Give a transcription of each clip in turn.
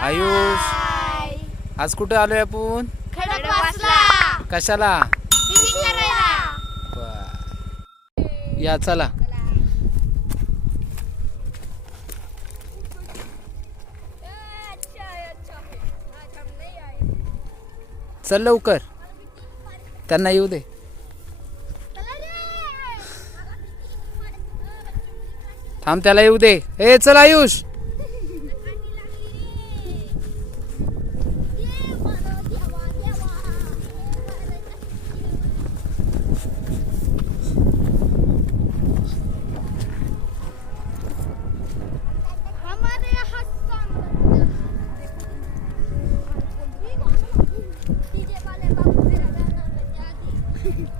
आयुष, आज कुठे आलोय आपण? खडकवासला. कशाला? फिशिंग करायला. या चला. चल लवकर, त्यांना येऊ दे. थांब, त्याला येऊ दे. ए चल आयुष.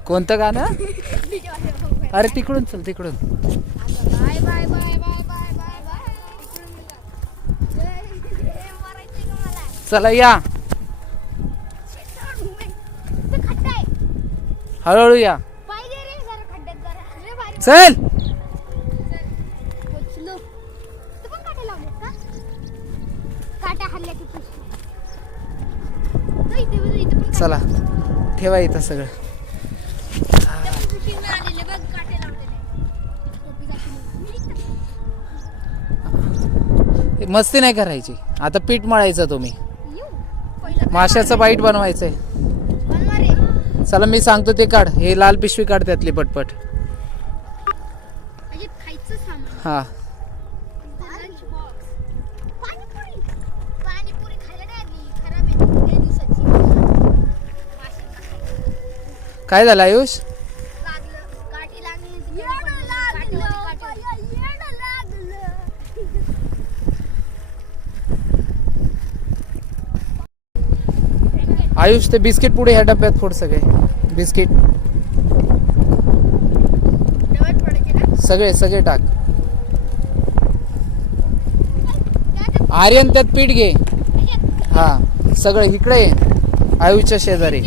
कोणतं गाणं? अरे तिकडून चल, तिकडून. Bye bye bye bye bye bye bye. चला या, हळूहळू या. चल. चला, ठेवा इथं सगळं. मस्ती नाही करायची. आता पीठ मळायचं तुम्ही. माशाचं बाईट बनवायचंय. चला मी सांगतो ते काढ. हे लाल पिशवी काढ त्यातली पटपट. हा, काय झालं आयुष? आयुष ते बिस्किट पुढे ह्या डब्यात फोड. सगळे बिस्किट सगळे सगळे टाक. आर्यन त्यात पीठ घे. हा, सगळं इकडे ये, आयुषच्या शेजारी.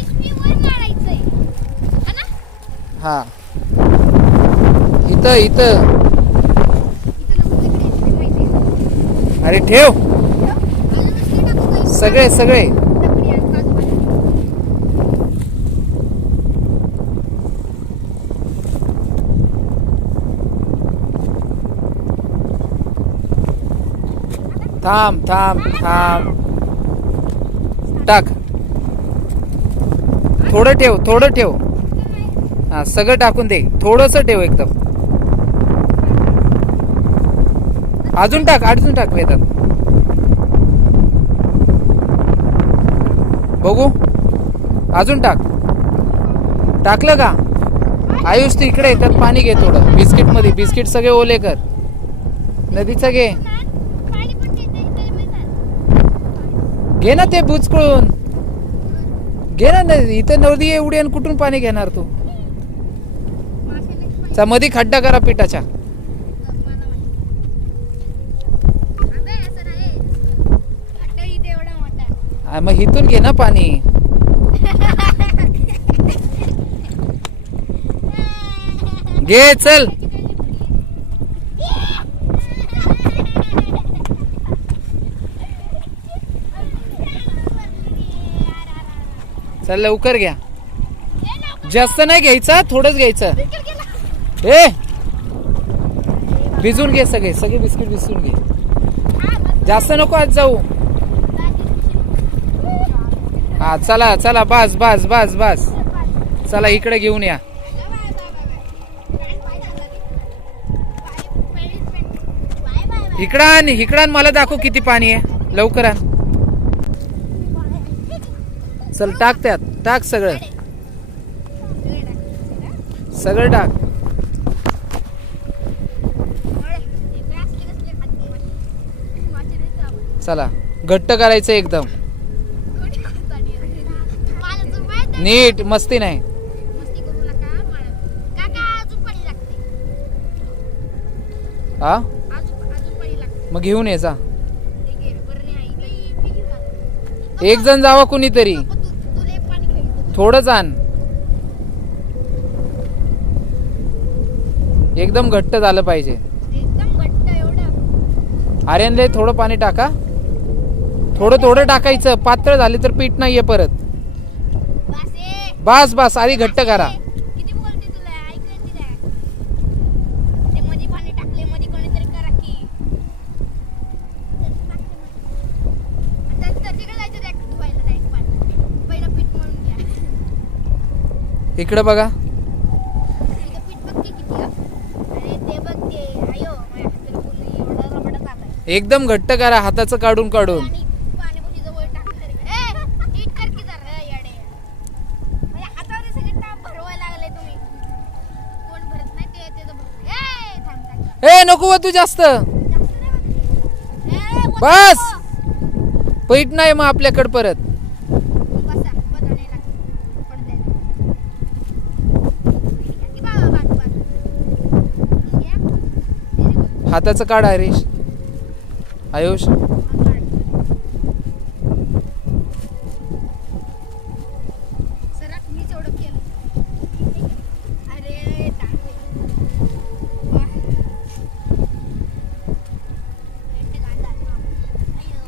हा, इथं इथं. अरे ठेव सगळे सगळे. थांब थांब थांब. टाक. थोडं ठेव, थोडं ठेव. हा, सगळं टाकून दे. थोडंसं ठेव एकदम. अजून टाक, अजून टाक वेदात. बघू, अजून टाक. टाकलं का? आयुष तू इकडे, त्यात पाणी घे थोडं. बिस्किट मध्ये बिस्किट सगळे ओले कर. नदीचं घे. घे ना ते बुचकळून घे ना. इथं नदी एवढी आणि कुठून पाणी घेणार तू? चा मध्ये खड्डा करा पिठाच्या. मग इथून घे ना पाणी. घे चल. चल लवकर घ्या. जास्त नाही घ्यायचा, थोडंच घ्यायचं. ए भिजून घे सगळे सगळे बिस्किट भिजून घे. जास्त नको आज जाऊ. हा चला चला, बस बस बस बस. चला इकडे घेऊन या. इकडं आण, इकडं आण. मला दाखव किती पाणी आहे. लवकर आण. चल टाक त्यात. टाक सगळं सगळं टाक. चला घट्ट करायचं एकदम. नीट, मस्ती नाही. हा, मग घेऊन ये जा. एक जण जावा कुणीतरी. थोडंच आण. एकदम घट्ट झालं पाहिजे. आर्यनले थोडं पाणी टाका. थोडं थोडं टाकायचं, पातळ झाले तर पीठ नाहीये परत. बासे. बस बस आधी घट्ट करा. किती बोलते तुला ऐकत नाही. ते मध्ये पाणी टाकले, मध्ये कोणीतरी करा की. आता तिकडे जायचं रे धुवायला नाही पाणी. पहिलं पीठ मळून घ्या. इकडे बघा. इथं पीठ बघ की किती आहे. अरे ते बघ ते. आयो माझ्या हाताला पूर्ण एवढा रबडा झालाय. एकदम घट्ट करा हाताचं काढून काढून. आणि पाणीपुरी जवळ टाकलं रे. नीट कर की जरा येडे. माझ्या हातावर सगळे टाप भरवायला लागले तुम्ही. कोण भरत नाही ते त्याचं भरत. थांब थांब. ए नको तू जास्त. जास्त नाही होत. बस. पीठ नाही मग आपल्याकडे परत. बसा बदलायला लागतं. पडद्यात. की बाबा बात बात. घ्या. हाताचं काढ हरीश. आयुष सरा मीच एवढं केलं. अरे टाकले. वाह. भेटते गांडा. अय्यो.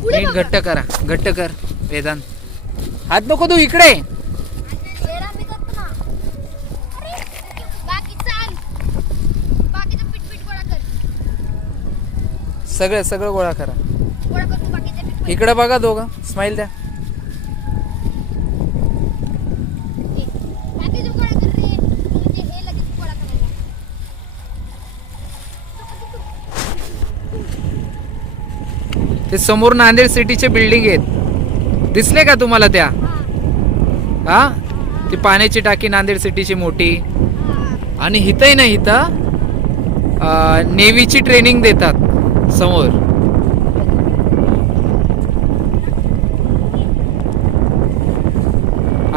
पुढे नीट बघा. घट्ट करा. घट्ट कर वेदांत. हात नको तू इकडे. शेरा मी करतो ना. अरे बाकी चाल. बाकीचं पीठ पीठ गोळा कर. सगळं सगळं गोळा करा. गोळा कर तू बाकीचं पीठ. इकडे बघा दोघं. स्माइल द्या. बाकीचं गोळा कर रे. म्हणजे हे लगेच गोळा करायला. ते समोर नांदेड सिटीचे बिल्डिंग आहेत. दिसले का तुम्हाला त्या? हा ती पाण्याची टाकी नांदेड सिटीची मोठी. आणि हिथंही नाही, इथं नेव्हीची ट्रेनिंग देतात समोर.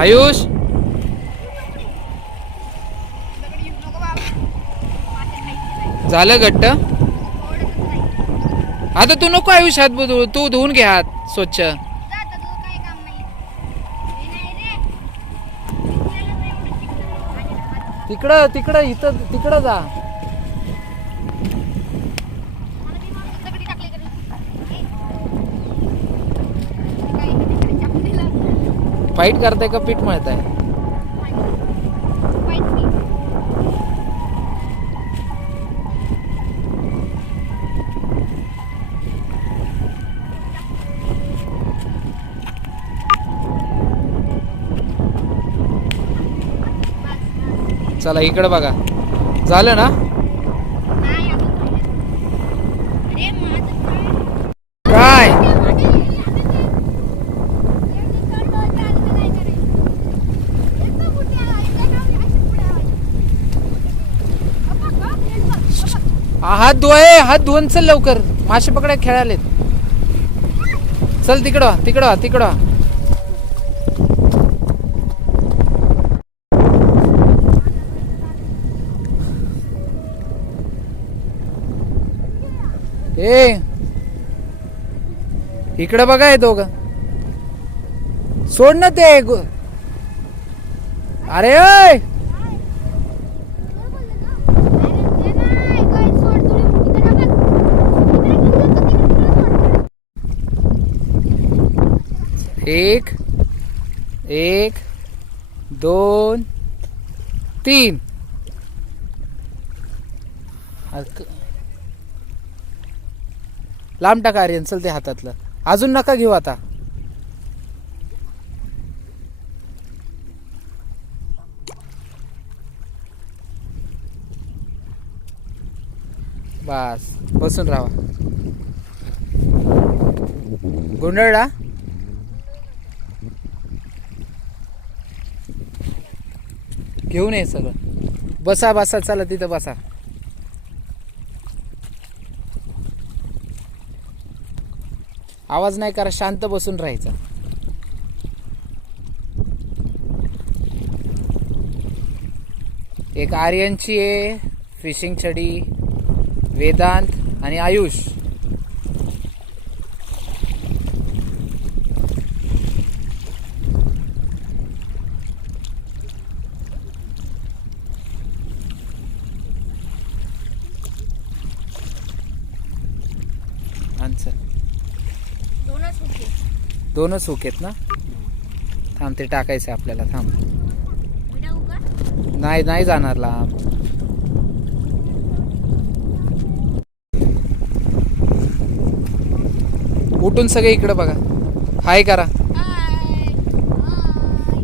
आयुष झालं घट्ट. आता तू नको आयुष हात बदलू. तू धुवून घे हात स्वच्छ. तिकडं तिकडं इथं तिकडं जा. फाईट करताय का पीठ मळताय? चला इकडं बघा. झालं ना? काय हात धुवाय. हात धुवून चल लवकर. मासे पकडाय खेळालेत. चल तिकडं तिकडं तिकडं. ए इकडे बघा हे दोघं. सोड ना ते. अरे ओय. एक एक 2 3. लांब टाका आर्यन. चल ते हातातलं अजून नका घेऊ आता. बस बसून राहा. गुंडळा. घेऊन ये सगळं. बसा बसा. चला तिथं बसा. आवाज नाही करा. शांत बसून राहायचा. एक आर्यनची आहे फिशिंग छडी, वेदांत आणि आयुष. चल. दोनच होते. दोनच हुक आहेत ना. थांब ते टाकायचं आपल्याला. थांब. मी टाकू का? नाही नाही जाणार लांब. उठून सगळे इकडे बघा. हाय करा. हाय. हाय.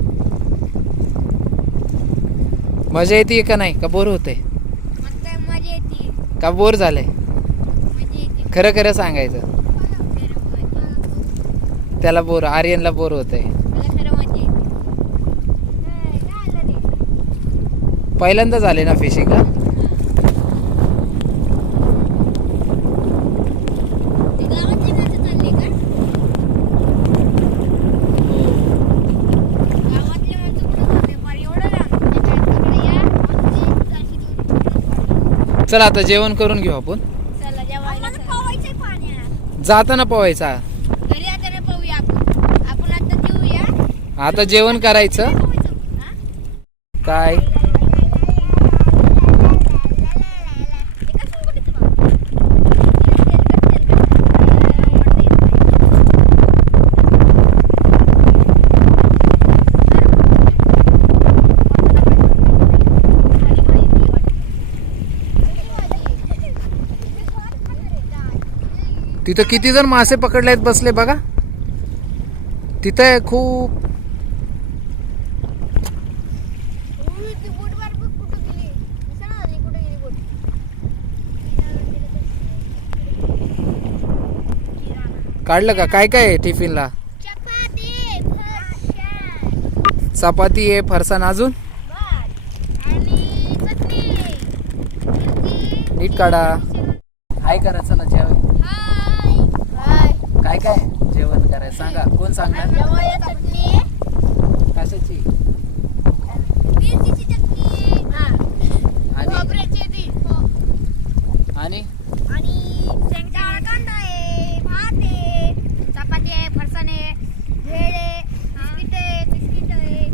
मजा येते का नाही का बोर होते मस्त मजा येते. का बोर झालंय. मजा येते. खरं खरं सांगायचं. खरं मजा. त्याला बोर आर्यनला बोर होतंय. मला खरं मजा येते. हाय, काय आलं रे? पहिल्यांदा झाले ना फिशिंगला. ते गावातले माणसं चालले का? गावातले माणसं कुठं चालले? फार एवढं लांब. तिकडे या. आमची जाशी दूर. चला आता जेवण करून घेऊ आपण. चला जेवायला. आम्हाला पोवायचंय पाण्यात. जाताना पोवायचा. घरी आता पाहूया आपण. आपण आता जेवूया. आता जेवण करायचं. हा? काय तिथं किती जण मासे पकडलेत बसले बघा. तिथं आहे खूप. काढलं का काय काय आहे टिफिनला. चपाती, चपाती आहे फरसाण अजून आणि चटणी. नीट काढा. हाय करा चला जेवण. हाय. हाय. काय काय जेवण करायचं सांगा. कोण सांगणार. जेवायला चटणी, कशाची. मिरचीची चटणी, आणि खोबऱ्याची ती. हो. आणि आणि शेंगदाणा कांदा आहे, भात आहे, चपाती आहे, फरसाण आहे, भेळ आहे, बिस्किट आहे.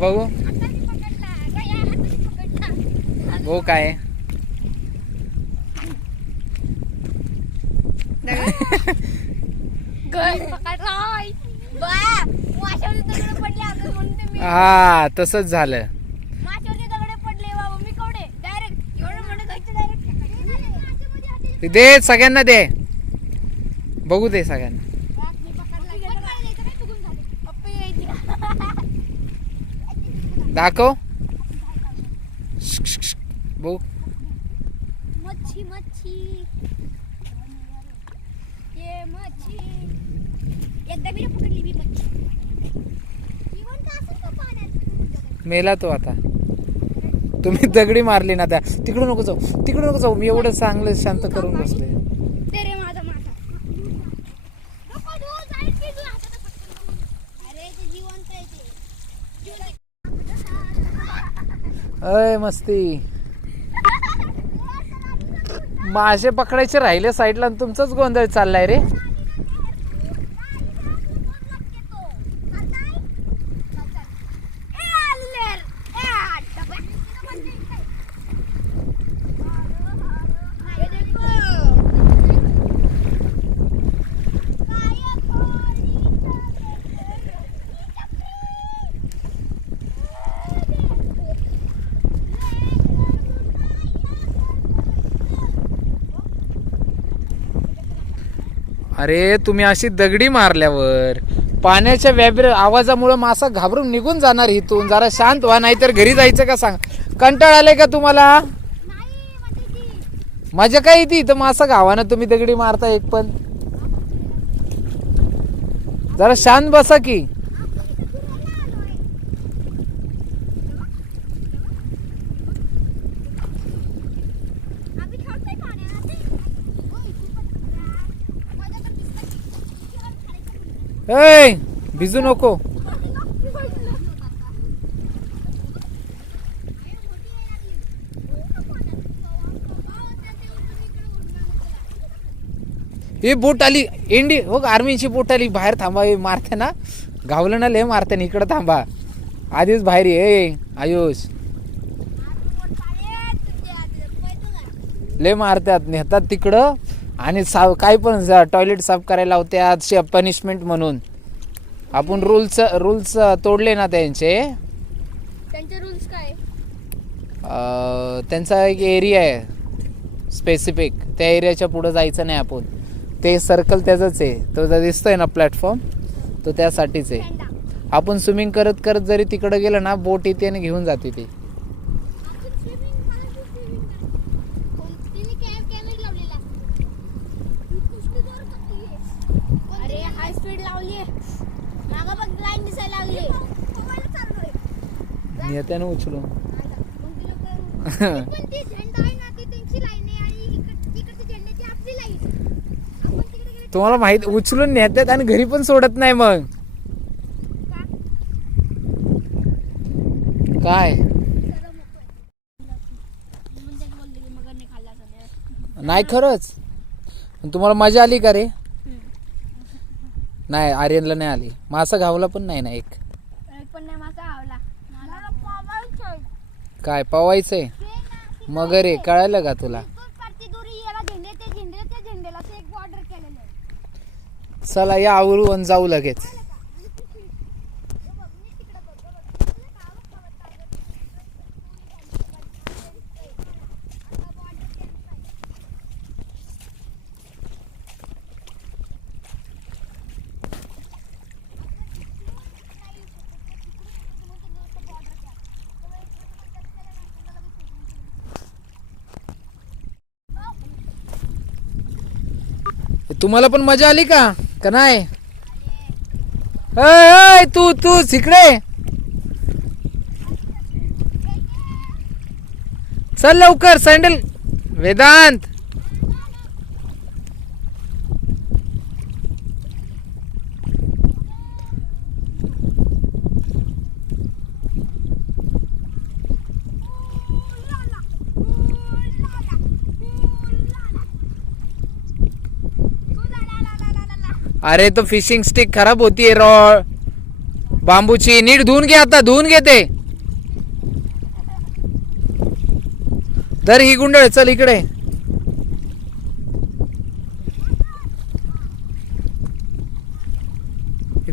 बघू हाताने पकडला, गया हाताने पकडला. हो काय गय पकडलाय. बा, माशावरती दगड पडले आता म्हणून ते मी. हा तसंच झालं. माशावरती दगड पडले बाबा मी कवडे डायरेक्ट एवढं म्हणत जायचं डायरेक्ट. ते दे सगळ्यांना दे. बघू दे सगळ्यांना. दाखव. बघू मच्छी मच्छी ये मच्छी एकदा मी पकडली मी मच्छी. जिवंत असेल का पाण्यात. मेला तो आता. तुम्ही दगडी मारली ना त्या. तिकडे नको जाऊ तिकडे नको जाऊ. मी एवढं चांगलं शांत करून बसले. ते रे माझा मासा. नको धू, जाईल की तू हातात पकडून. अरे ते जिवंत आहे ते. अय मस्ती. मासे पकडायचे राहिले साईडला आणि तुमचाच गोंधळ चाललाय रे. अरे तुम्ही अशी दगडी मारल्यावर पाण्याच्या व्याब्र आवाजामुळे मासा घाबरून निघून जाणार इथून. जरा शांत व्हा नाहीतर घरी जायचं का सांग. कंटाळ आले का तुम्हाला. मजा काय येते इथं मासा घावाना तुम्ही दगडी मारता एक पण. जरा शांत बसा की. ए भिजू नको. ही बोट आली इंडी हो आर्मीची बोट आली बाहेर थांबा. हे मारते ना गावलं ना लय मारते ना. इकडं थांबा आधीच बाहेर ये आयुष. लय मारतात नेतात तिकडं आणि काय पण टॉयलेट साफ करायला लावतात पनिशमेंट म्हणून. आपण रूल्स तोडले ना त्यांचे रूल्स काय? त्यांचा एक एरिया आहे स्पेसिफिक. त्या एरियाच्या पुढे जायचं नाही आपण. ते सर्कल त्याचंच आहे. तो जो दिसतोय ना प्लॅटफॉर्म तो त्यासाठीच आहे. आपण स्विमिंग करत करत जरी तिकडे गेलं ना बोट येते आणि घेऊन जाते ती. अरे हाय स्पीड लावली. मागा बघ लाईन दिसायला लागली. नेत्यानं उचलून पण ती झेंडा आहे ना ती त्यांची लाईन आहे आणि इकडची झेंड्याची आपली लाईन. आपण तिकडे गेले तुम्हाला माहित उचलून नेतात आणि घरी पण सोडत नाही मग काय. नाही खरंच तुम्हाला मजा आली का रे. नाही आर्यनला नाही आली. मासा घावला पण नाही ना एक पण नाही मासा आवला. मला पावायचं काय पवायचंय मग रे कळायलं का तुला. झेंड्याला एक बॉर्डर केलेलं आहे. चला या आवरून जाऊ लगेच. तुम्हाला पण मजा आली का नाही. तू इकडे चल लवकर. सँडल वेदांत अरे तो फिशिंग स्टिक खराब होतीये रॉ बांबूची. नीट धुवून घे आता. धुवून घे ते. दर ही गुंडळ चल इकडे.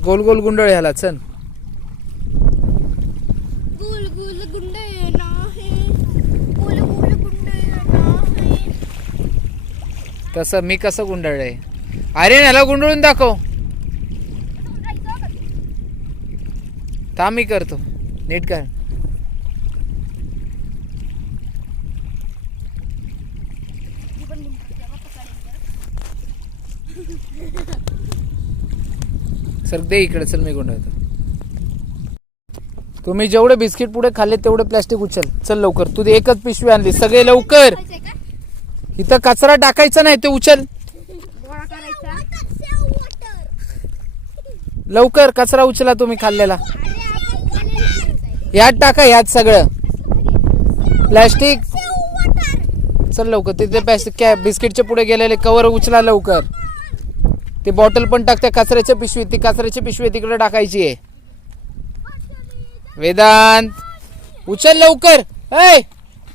गोल गोल गुंडळ ह्याला चल. गुल गुल गुंडे नाही. गुल गुल गुंडे नाही. कसं मी कसं गुंडळलंय. अरे ह्याला गुंडळून दाखव. थांब मी करतो. नीट कर. सर दे इकडे. चल मी गुंडळतो. तुम्ही जेवढे बिस्किट पुढे खाल्ले तेवढे प्लॅस्टिक उचल. चल लवकर. तू एकच पिशवी आणली. सगळे लवकर. इथं कचरा टाकायचा नाही. ते उचल लवकर. कचरा उचला तुम्ही खाल्लेला. यात टाका. यात सगळं प्लॅस्टिक. चल लवकर. तिथे प्लॅस्टिक बिस्किटच्या पुढे गेलेले कवर उचला लवकर. ती बॉटल पण टाक त्या कचऱ्याच्या पिशवी. ती कचऱ्याची पिशवी तिकडे टाकायची आहे. वेदांत उचल लवकर.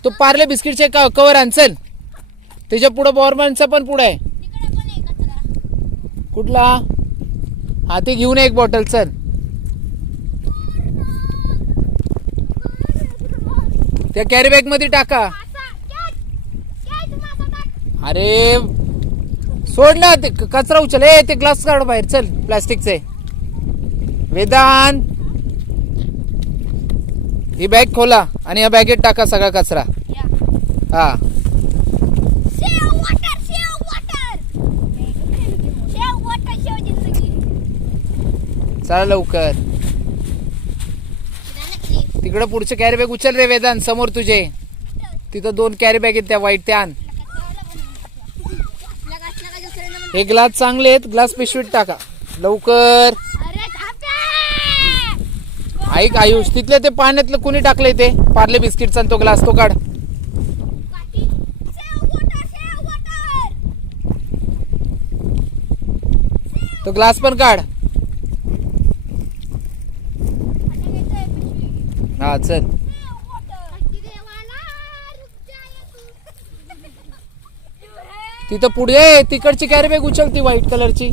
तो पार्ले बिस्किटचे कवर आण. चल त्याच्या पुढे बॉर्मनचा पण पुढे आहे. कुठला. हा ते घेऊन एक बॉटल. चल त्या कॅरी बॅग मध्ये टाका. अरे सोड ना ते कचरा उचल. ते ग्लास काढ बाहेर. चल प्लास्टिकचे. वेदांत ही बॅग खोला आणि या बॅगेत टाका सगळा कचरा. हा चला लवकर. तिकडं पुढचे कॅरी बॅग उचल रे वेदांत. समोर तुझे तिथं 2 कॅरी बॅग आहेत त्या वाईट त्या आण. हे ग्लास चांगले आहेत. ग्लास पिशवीत टाका लवकर. ऐक आयुष, तिथले ते पाण्यातलं कुणी टाकलंय ते पार्ले बिस्किटचा आणि तो ग्लास तो काढ. काठी. Save water, save water. तो ग्लास पण काढ. आता घेतोय पिशवी. हा चल. Save water. काठी देवाला, रुक जाए तू. तिथं पुढे तिकडची कॅरी बॅग उचलती व्हाईट कलरची.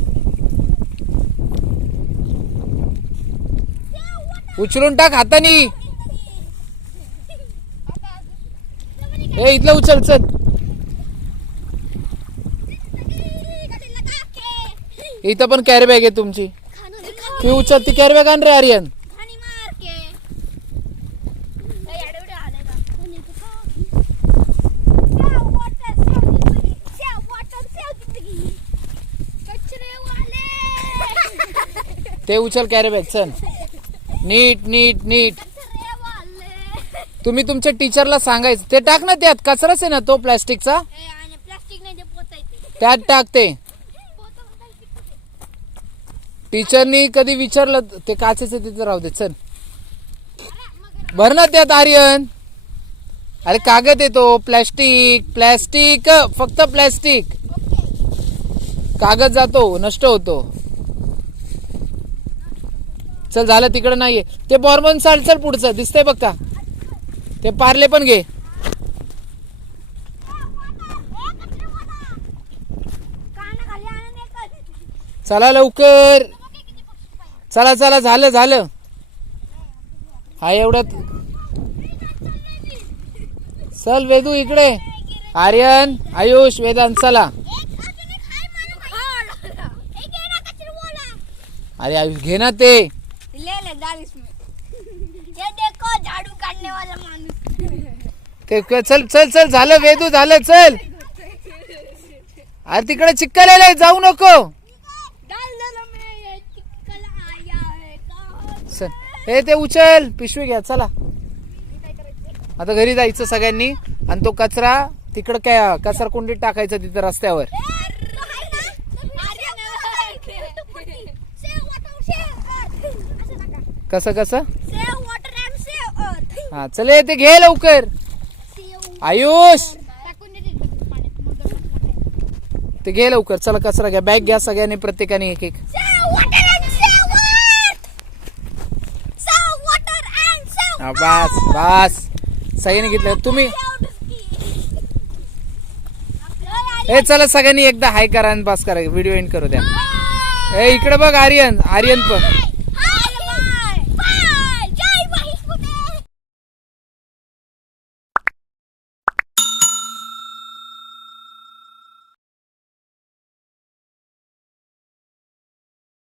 उचलून टाक हातानी. ए इथलं उचल चल. इथं पण कॅरी बॅग आहे तुमची. ती उचल, ती कॅरी बॅग आण रे आर्यन. खानी मार के. ए एवढे आले का? Save water, save जिंदगी. Save water, save जिंदगी. कचरेवाले. ते उचल कॅरी बॅग चल. नीट नीट नीट. कचरेवाले. तुम्ही तुमच्या टीचरला सांगायचं ते टाक ना, त्यात कचराच आहे ना तो प्लास्टिकचा. ए आणि प्लास्टिक नाही ते पोत आहे ते. त्यात टाक ते. पोत होतं ते. टीचरनी कधी विचारलं ते काचेचं तिथं राहू दे चल. भर ना त्यात आर्यन. अरे कागद येतो, प्लॅस्टिक प्लॅस्टिक फक्त प्लॅस्टिक. कागद जातो नष्ट होतो. चल झालं तिकडं नाहीये ते बॉर्बन. चाल चल पुढचं दिसतंय बघ का ते पार्ले पण घे. चला लवकर. चला चला झालं झालं. हा एवढ्यात चल वेदू इकडे. आर्यन आयुष वेदांत चला. अरे आयुष घे ना ते. ले ले डाल इसमें. ये देखो झाड़ू काटने वाला माणूस. ते चल चल चल झालं वेदू झालं चल. अरे तिकडे चिक्कल आलाय जाऊ नको. डाल दो मैं ये चिकन आया है कहाँ से? चल हे ते उचल पिशवी घ्या चला. आता घरी जायचं सगळ्यांनी आणि तो कचरा तिकडं काय कचरा कुंडीत टाकायचा तिथं रस्त्यावर. कसं कसं हा चल हे ते घे लवकर. आयुष ते घे लवकर. चला कचरा घ्या. बॅग घ्या सगळ्यांनी प्रत्येकाने एक एक. हा बस बस सगळ्यांनी घेतलं तुम्ही. हे चला सगळ्यांनी एकदा हाय करा आणि बस करा. व्हिडिओ एंड करू द्या. ए इकडे बघ आर्यन. आर्यन पण